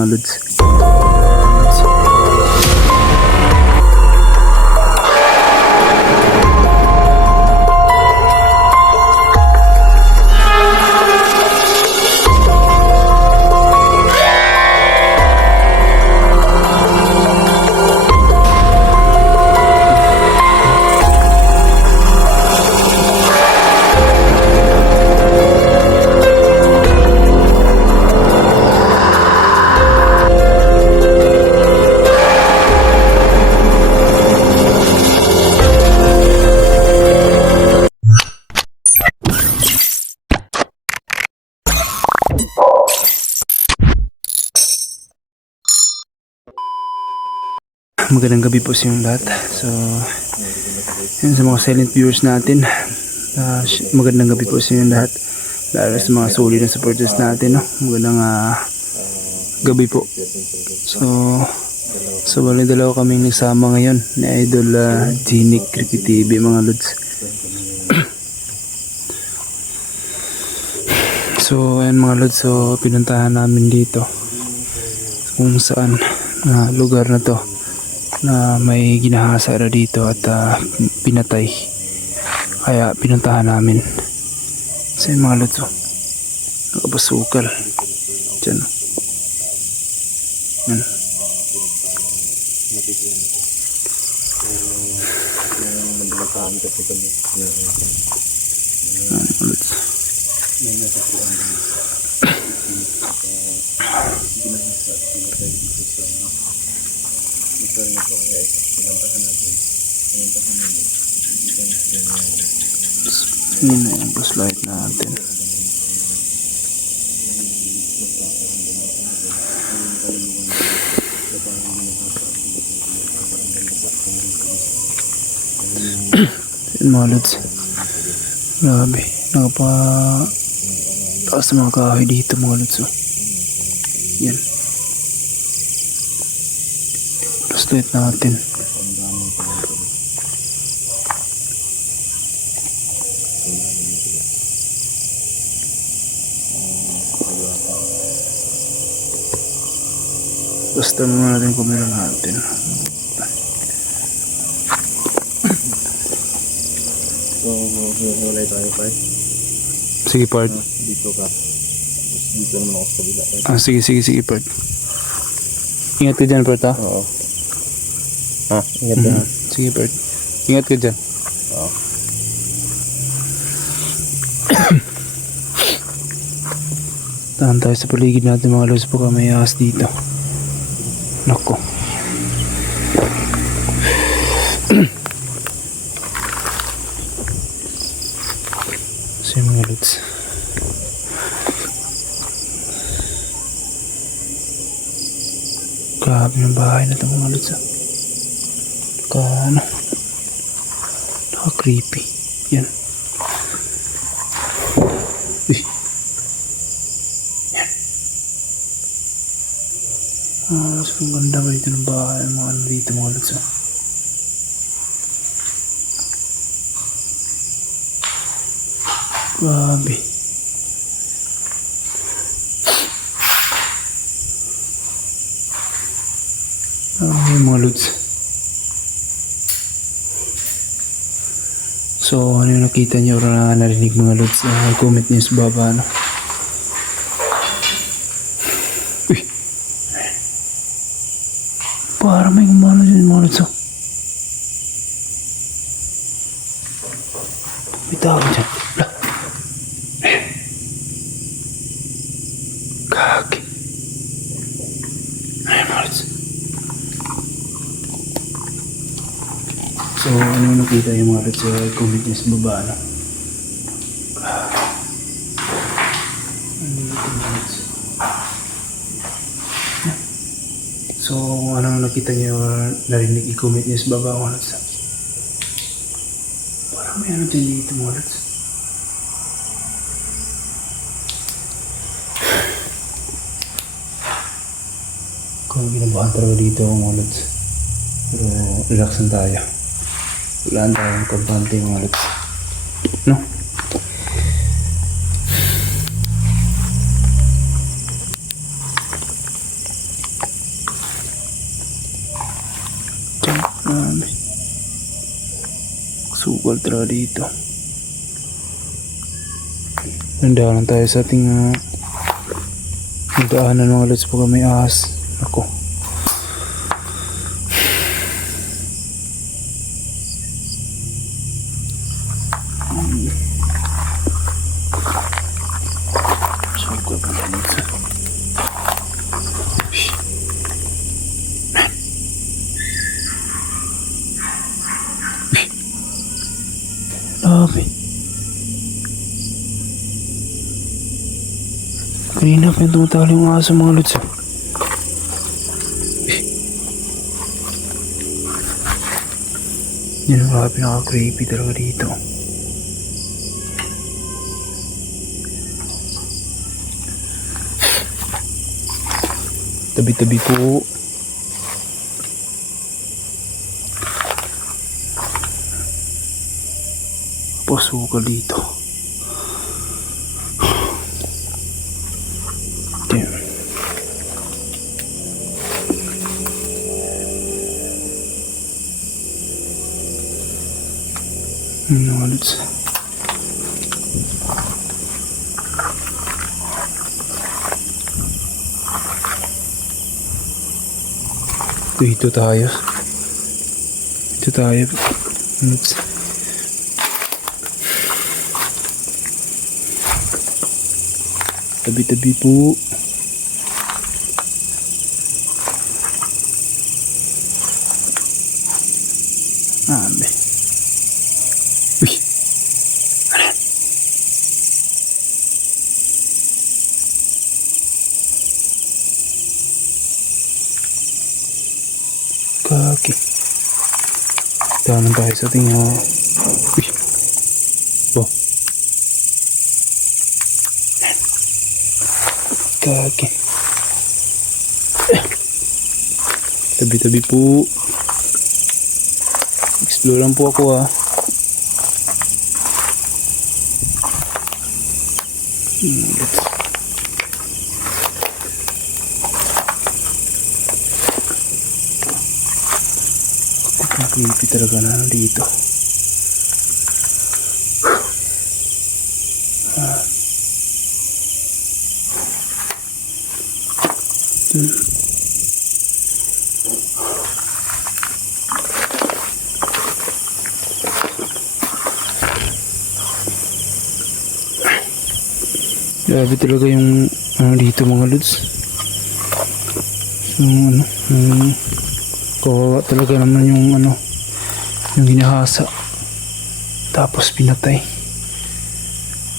mga lods. Magandang gabi po sa inyong lahat. So, yun sa mga silent viewers natin. Magandang gabi po sa inyong lahat. Lalo sa mga solid na supporters natin. No? Magandang gabi po. So bali dalawa kaming nagsama ngayon ni Idol Genic Creepy TV mga lods. So ayan mga lods, so pinuntahan namin dito kung saan lugar na to na may ginahasa na dito at pinatay, kaya pinuntahan namin. So yun mga lods, nakabasukal dyan. Yan. Yun na yung bus light natin. Yun mga lods, grabe, taas na mga kahoy dito mga lods. Yan, bus light natin. Basta muna natin kung meron natin. So, mulay tayo pa. Sige part. Dito ka. Dito naman ako sa kabila. Sige part. Ingat ka dyan part ha? Oo. Ingat ka. Sige part. Ingat ka dyan. Oo. Tahan tayo sa paligid natin mga lods, baka may ahas dito. Nako. So yung mga lods, grabe ng bahay na ito mga lods. Naka creepy. Yan. Uy. Mas maganda ba dito ng bahay, mga ano dito mga lods. Grabe. Mga lods. So ano yung nakita nyo o narinig mga lods, comment nyo sa baba, no? Uy, parang may gumano dyan mga lods. May tao dyan. Kaki. Ay mga lods. So ano yung nakita yung mga lods, comment nyo sa baba, no? So kung anong nakita nyo, narinig, i-comment nyo sa baba mga lods. Parang may ano dyan dito mga lods. Kung ginabahan talaga dito mga lods. Pero relax lang tayo. Walaan tayong kampante mga lods. No? Grabe. Sugal talaga dito. Nandahan tayo sa ating daanan mga lods pagka may ahas. Ako. Sugal pa na lods. Grabe. Kanina pa yung tumatali yung aso mga lods. Yan, grabe, nakaka-creepy talaga dito. Tabi-tabi po. Pasuka dito. Damn. Ano ulit? Dito tayo. Dito tayo. Ulit. Tabi-tabi po. Abe. Uy. Ano yan? Kaki. Dahan tayo sa ating uy. Oh. Kaki. Tabi-tabi po. Explore lang po ako Let's... Creepy talaga na dito. Grabe talaga yung dito mga lods. Yung kawawa talaga naman yung yung ginahasa. Tapos pinatay.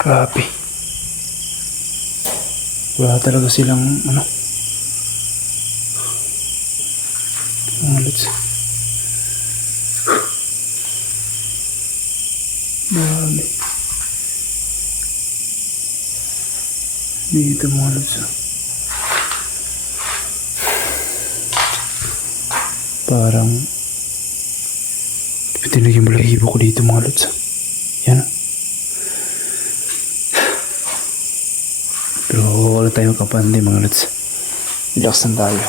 Grabe. Wala talaga silang mga lods. Grabe. Dito mga lods. Parang pitinig yung balahibo ko dito mga lods. Yan. Pero wala tayong kapande mga lods. Relax lang tayo.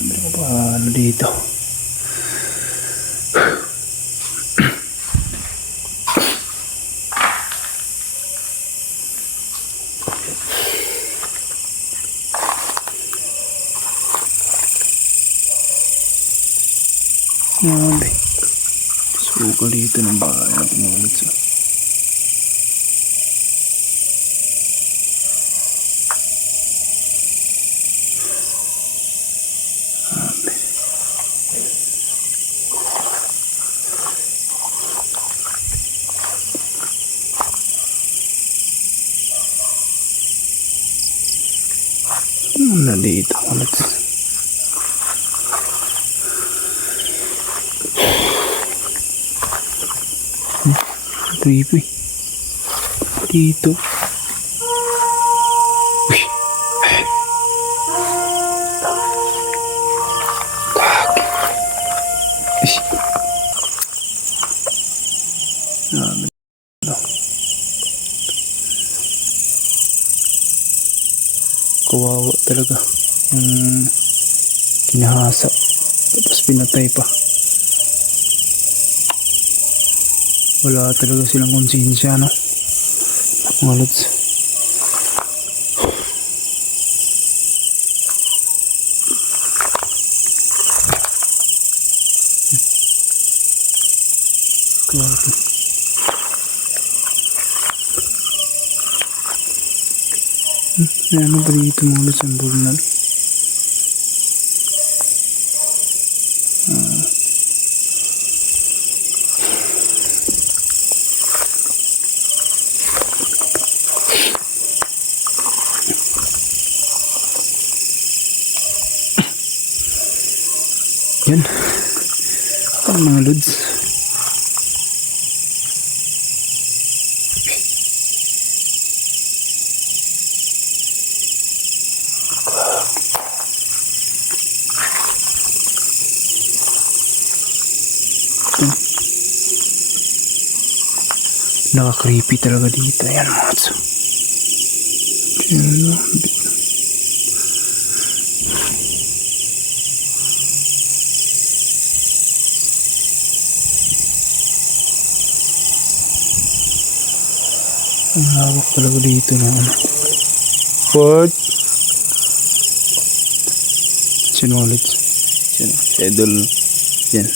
Ano ba dito? Grabe. Suka dito ng bahay natin mga lods. Grabe. Ano dito mga lods? Creepy. Dito. Uy. Kaki. Ish. Kawawa talaga yung kinahasa. Tapos pinatay pa. Wala talaga silang konsensya, no? Mga lods. Grabe. May ano ba dito mga lods ang bulnal? Yan. Ang mga lods. Naka-creepy talaga dito. Ayan mga lods. Ayan, no? Ang hawak talaga dito na ano. What? Sino mga lods? Sino? Si Idol. Yan.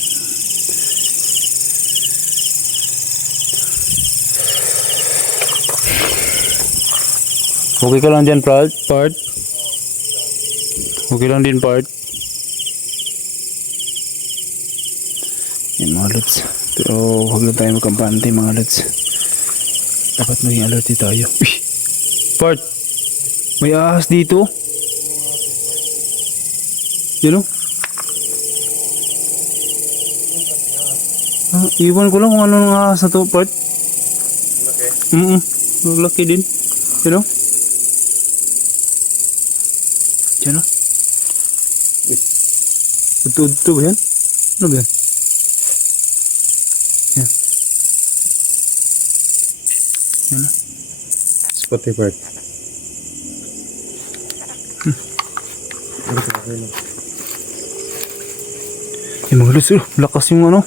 Okay ka lang dyan, part? Okay lang din, part? Yan mga lods. Pero huwag lang tayo magkampante mga lods. Dapat maging alert tayo. Uy! Part! May ahas dito. Yan o. Iwan ko lang kung ano ng ahas na to, part. Laki? Laki din. Yan o. Yan o. Ito ba yan? Ano ba yan? Yan. Yan o. Spotty part. Yung mga lods, lakas yung ano.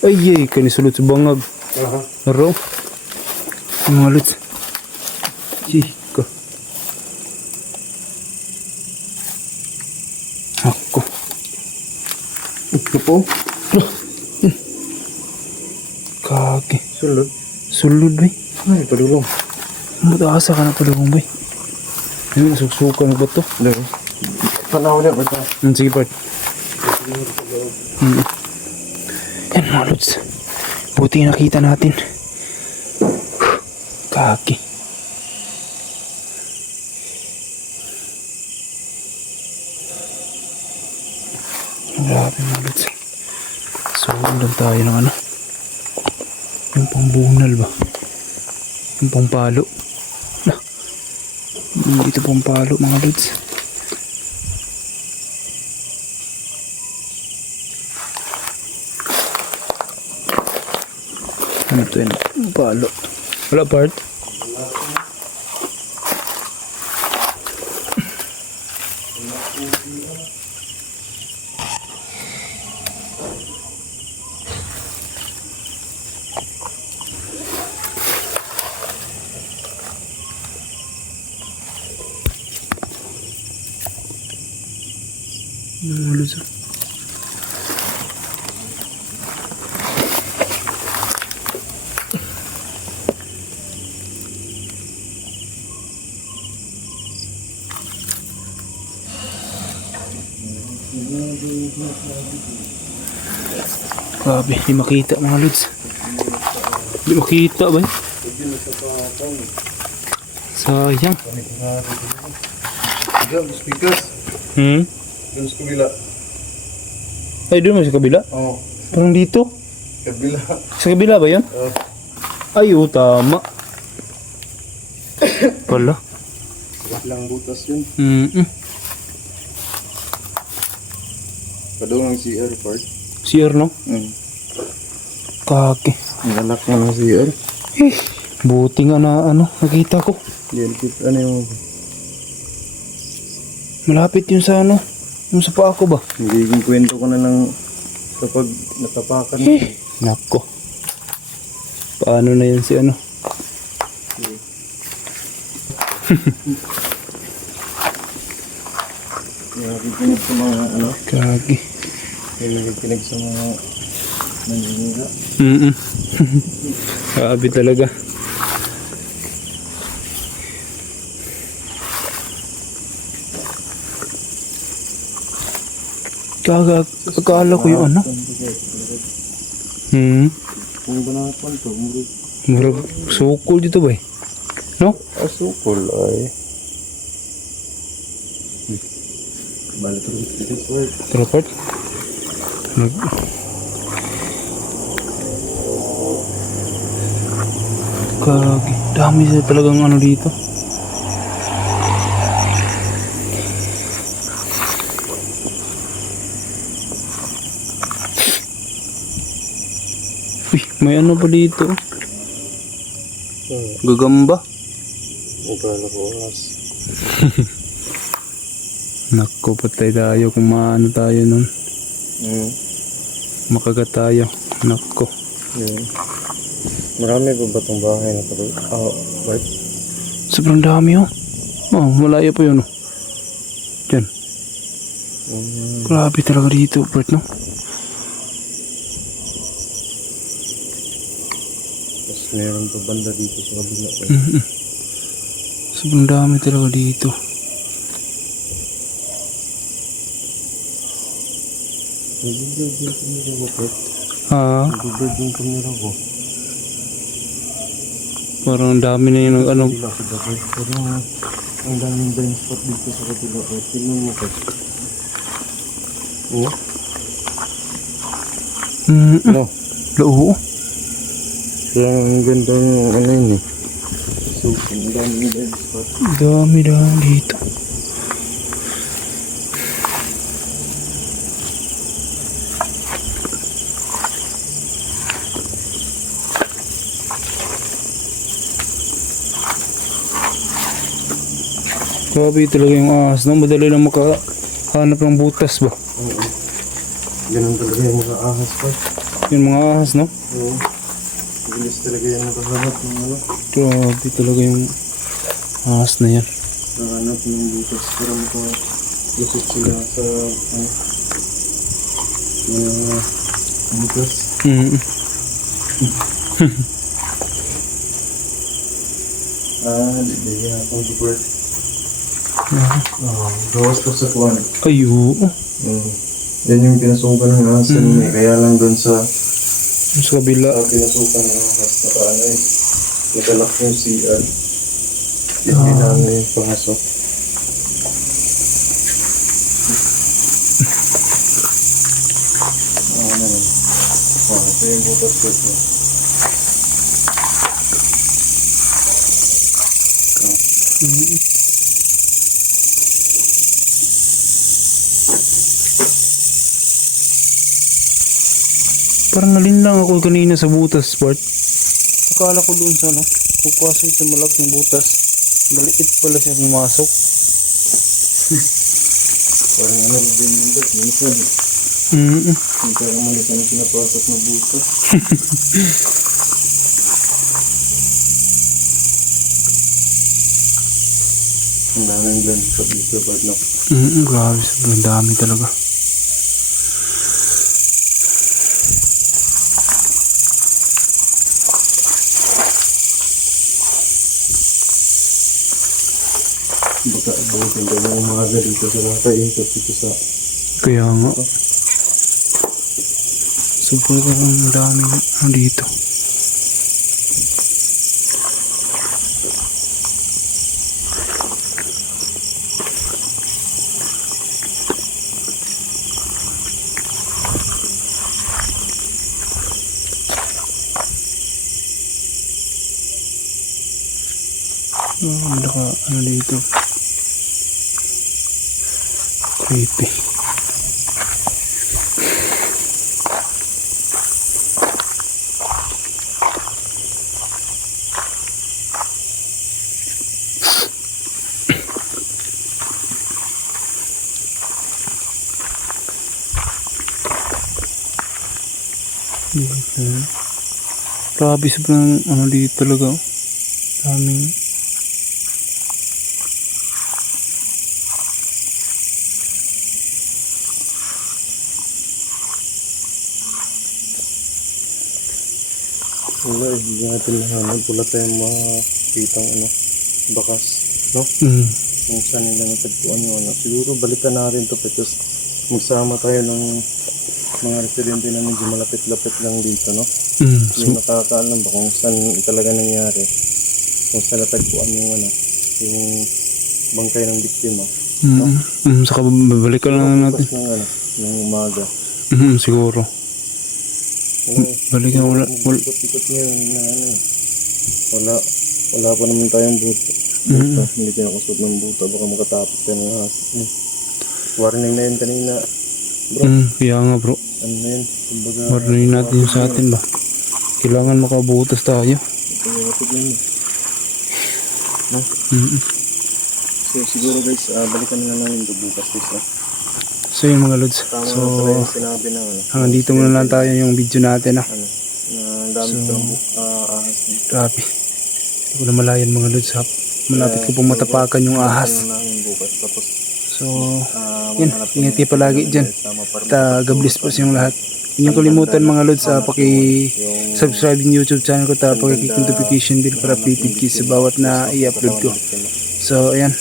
Ay, kanisulot sa bangag. Araw. Yung mga lods. Chika. Ako. Ito po. Kaki. Sulod. Sulod, bay. Ay, padulong. Mataasa ka na padulong, bay. Ayun, suksukan na ba ito? Dalo. Panahon na ba ito? Sige, part. Yan, mga lods. Buti nakita natin. Kaki. Grabe, mga lods. Sundan tayo ng ano. Yung pambunal ba? Yung pampalo. Dito pampalo, mga lods. Ano to yun? Palo. Wala part? Mga lods. Grabe, di makita mga lods. Di makita ba? Sayang. Diyan, speakers. Diyan sa kabila. Ay, doon mo sa kabila? Oo. Parang dito. Kabila. Sa kabila ba yun? Oo. Ay, tama. Pala. Lang butas yun. Padulong ang CR part. CR, no? Kaki. Ngalak mo ng CR. Buti nga na ano, nakita ko. Yan, ano yung... Malapit yun sa ano, yung sa paa ko ba? Magiging kwento ko na lang kapag natapakan. Nako. Paano na yun si ano? Yung nakikinig sa mga ano, Kagi. yung nakikinig sa mga nangingiga. Grabe talaga. Akala ko yung ano. Kung banapan to, murag Murag sukol dito ba eh? No? asukol ay. Balik rin this word. Teleport? Kagi. Dami sila talagang ano dito. Uy, may ano pa dito? Gagamba? Akala ko oras. Nako, patay tayo kung maano tayo nun. Makagat tayo. Nako. Yun. Marami pa ba itong bahay na ito? Right? Sobrang dami oh. Oh, malayo pa yun oh. Diyan. Grabe talaga dito, Bert, no? Tapos meron pa banda dito sa kabila. Sobrang dami talaga dito. Nag-bird yung kamera ko, Pet. Ha? Nag-bird yung kamera ko. Parang ang dami na yun ano. Kabila sa dapat. Pero ang daming blind spot dito sa kabila. Tingnan mo, Pet. Oh? No. Oo. Kaya ang ganda ng ano yun eh. So, ang daming blind spot. Dami dito. Grabe talaga yung ahas, no? Madali lang makahanap ng butas ba? Oo. Ganun talaga yung mga ahas, Pet. Yung mga ahas, no? Oo. Bilis talaga yung nakahanap ng ano. Grabe talaga yung ahas na yan. Nakahanap ng butas para makalusot sila sa ano. Mga butas. Di akong support. Gawas ko sa kuwan. Ay, oo. Yan yung pinasukan ng ahas kanina eh. Kaya lang doon sa Sa kabila. pinasukan ng ahas na paano eh. Nakalak yung CR. Hindi namin yung pangasok. Ano yun? Ito yung butas ko ito. Parang nalinlang ako kanina sa butas part. Akala ko doon sa ano, pagpasok sa malaking butas. Maliit pala siya pumasok. Parang ano din yung butas. Minsan, yung parang mali ka na pinapasok na butas. Ang daming blend sa dito, but no. Grabe, sobrang dami talaga. Baka abutin ka ng umaga dito sa nakaikot dito sa... Kaya nga. Sobrang dami dito. Ano dito? Creepy. Grabe sobrang ano dito talaga. Oh. Daming Wala eh, hindi natin nahanap. Wala tayong makitang ano, bakas, no? Kung saan nila natagpuan yung ano. Siguro balikan natin to tapos magsama tayo ng mga residente na medyo malapit-lapit lang dito, no? Hindi nakakaalam ba kung saan talaga nangyari. Kung saan natagpuan yung ano, yung bangkay ng biktima. Saka babalikan lang natin. Bukas ng ano, ng umaga. Siguro. Balikan wala. Ikot-ikot niya na ano. Wala pa naman tayong buto. Hindi tayo nakasuot ng buto. Baka makatapos tayo ng hasil. Warning na yun kanina. Bro, Kaya nga bro. ano na yun? Kumbaga, Warning natin yung sa atin ba. Kailangan makabutas tayo. ito yung matid na yun. No? So siguro guys, balikan na namin ito bukas guys. So yung mga lods. Tama So na pala yung sinabi na ano. hanggang dito muna lang tayo yung video natin. Na ang dami So, itong ahas dito. Grabe. Hindi ko na malayan mga lods. Malapit ko pong matapakan yung ahas. Balikan na namin bukas. Tapos So yun, ingat kayo palagi dyan. At God bless po sa inyong lahat. Huwag niyong kalimutan mga lods, paki-subscribe yung YouTube channel ko, paki-click notification bell para updated kayo sa bawat na i-upload ko. So ayan,